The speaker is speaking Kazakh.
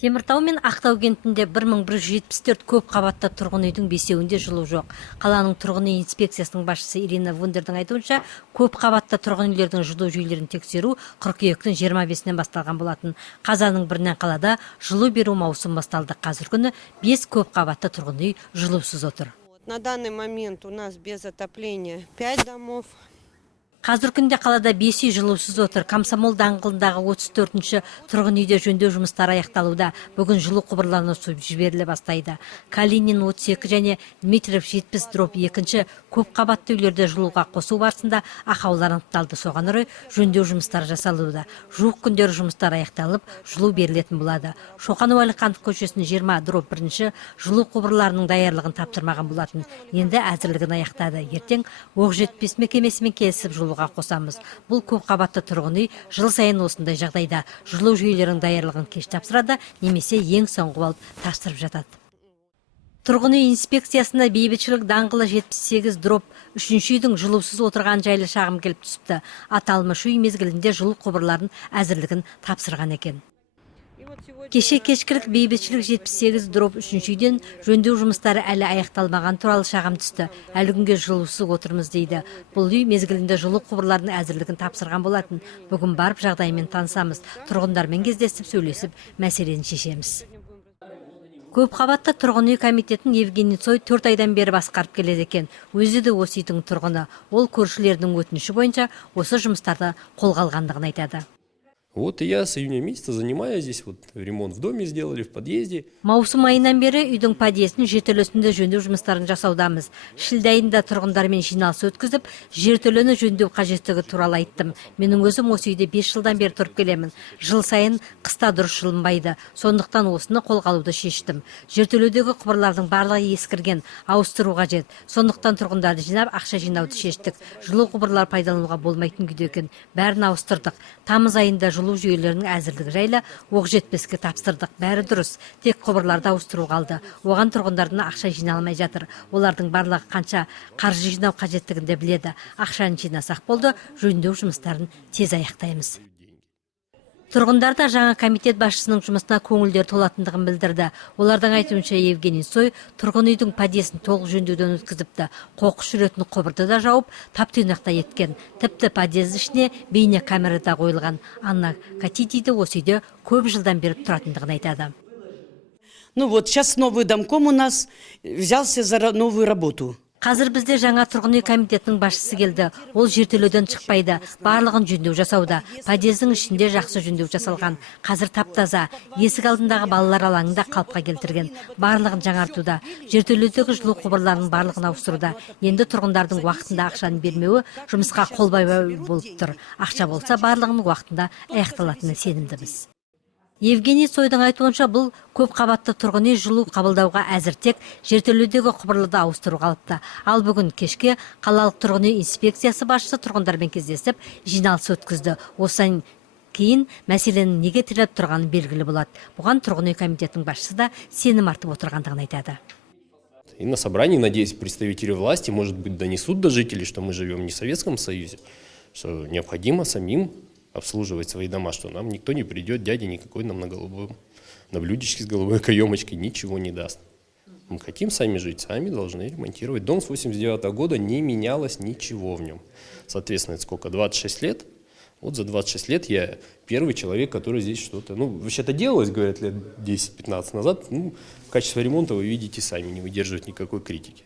Теміртау мен Ақтау кентінде 1174 көп қабатты тұрғын үйдің бесеуінде жылу жоқ. Қаланың тұрғын үй инспекциясының басшысы Ирина Вундердің айтуынша, көп қабатты тұрғын үйлердің жылу жүйелерін тексеру қыркүйектің 25-нен басталған болатын. Қазанның 1-нен қалада жылу беру маусымы басталды. Қазір күні 5 көп қабатты тұрғын үй жылусыз отыр. На данный момент у нас без отопления 5 домов. Қазір күнде қалада 5 үй жылусыз отыр. Комсомол даңғылындағы 34-ші тұрғын үйде жөндеу жұмыстары аяқталуда. Бүгін жылу құбырларына су жіберіле бастайды. Калинин 32 және Дмитриев 70/2 көп қабатты үйлерде жылуға қосу барысында ақаулар анықталды. Соған орай жөндеу жұмыстары жасалуда. Жуық күндері жұмыстар аяқталып, жылу берілетін болады. Шоқан Уәлиханов көшесінің 20/1 жылу құбырларының даярлығын тапсырмаған болатын. Енді әзірлігін аяқтады. Ертең Оқжетпес мекемесімен келісіп жылуға қосамыз. Бұл көп қабатты тұрғын үй жыл сайын осындай жағдайда жылу жүйелерінің даярлығын кеш тапсырады, немесе ең соңғы алып тапсырып жатады. Тұрғын үй инспекциясына Бейбітшілік даңғылы 78/3 үйдің жылусыз отырған жайлы шағым келіп түсіпті. Аталмыш үй мезгілінде жылу құбырларын әзірлігін тапсырған екен. Кеше кешкілік Бейбітшілік 78/3 үйден жөндеу жұмыстары әлі аяқталмаған туралы шағым түсті. Әлі күнге жылусыз отырмыз дейді. Бұл үй мезгілінде жылу құбырларының әзірлігін тапсырған болатын. Бүгін барып жағдаймен танысамыз, тұрғындармен кездесіп сөйлесіп мәселені шешеміз. Көп қабатты тұрғын үй комитетін Евгений Цой 4 айдан бері басқарып келеді екен. Өзі де осы үйдің тұрғыны. Ол көршілердің өтініші бойынша осы жұмыстарды қолға алғандығын айтады. Вот и я с июня месяца занимаюсь здесь, вот ремонт в доме сделали, в подъезде. Маусым айынан бері үйдің подъездің жертөлесінде жөндеу жұмыстарын жасаудамыз. Шілде айында тұрғындармен жиналыс өткізіп, жертөлені жөндеу қажеттігі туралы айттым. Менің өзім осы үйде 5 жылдан бері тұрып келемін. Жыл сайын қыста дұрыс жылынбайды. Сондықтан осыны қолға алуды шештім. Жертөледегі құбырлардың барлығы ескірген, ауыстыру қажет. Сондықтан тұрғындарды жинап, ақша жинауды шештік. Жылу құбырлар пайдалануға болмайтын күйде екен. Бәрін ауыстырдық. Тамыз айында жылу жүйелерінің әзірлігі жайлы Оқжетпеске тапсырдық. Бәрі дұрыс. Тек құбырларды ауыстыру қалды. Оған тұрғындарына ақша жиналмай жатыр. Олардың барлығы қанша қаржы жинау қажеттігінде біледі. Ақшаны жинасақ болды, жөндеу жұмыстарын тез аяқтаймыз. Тұрғындарда жаңа комитет басшысының жұмысына көңілдер толатындығын білдірді. Олардың айтуынша Евгений Цой тұрғын үйдің подъезін толық жөндеуден өткізіпті. Қоқыс жүретін құбырды да жауып, тап-тұйнақта еткен. Тіпті подъезд ішіне бейне камера да қойылған. Анна Катидиді осы үйде көп жылдан бері тұратындығын айтады. Ну вот, сейчас новый домком у нас взялся за новую работу. Қазір бізде жаңа тұрғын үй комитетінің басшысы келді. Ол жертөледен шықпайды, барлығын жөндеу жасауда. Подъездің ішінде жақсы жөндеу жасалған. Қазір таптаза, есік алдындағы балалар алаңында қалыпқа келтірген. Барлығын жаңартуда. Жертөледегі жылу құбырларының барлығын ауыстыруда. Енді тұрғындардың уақытында ақшаны бермеуі жұмысқа қолбайлау болып тұр. Ақша болса барлығының уақытында аяқталатынына сенімдіміз. Евгений Цойдың айтуынша, бұл көп қабатты тұрғын үй жылу қабылдауға әзір, тек жертөледегі құбырларды ауыстыру қалыпты. Ал бүгін кешке қалалық тұрғын үй инспекциясы басшысы тұрғындармен кездесіп, жиналыс өткізді. Осыдан кейін мәселенің неге тіреліп тұрғаны белгілі болады. Бұған тұрғын үй комитетінің басшысы да сенім артып отырғандығын айтады. И на собрании, надеюсь, представители власти, может быть, донесут до жителей, что мы живем не в Советском Союзе, что необходимо самим обслуживать свои дома, что нам никто не придет, дядя никакой нам на блюдечке с головой каемочкой ничего не даст. Мы хотим сами жить, сами должны ремонтировать. Дом с 89 года не менялось ничего в нем. Соответственно, это сколько? 26 лет? Вот за 26 лет я первый человек, который здесь что-то... Ну, вообще-то делалось, говорят, лет 10-15 назад. Ну, качество ремонта вы видите сами, не выдерживает никакой критики.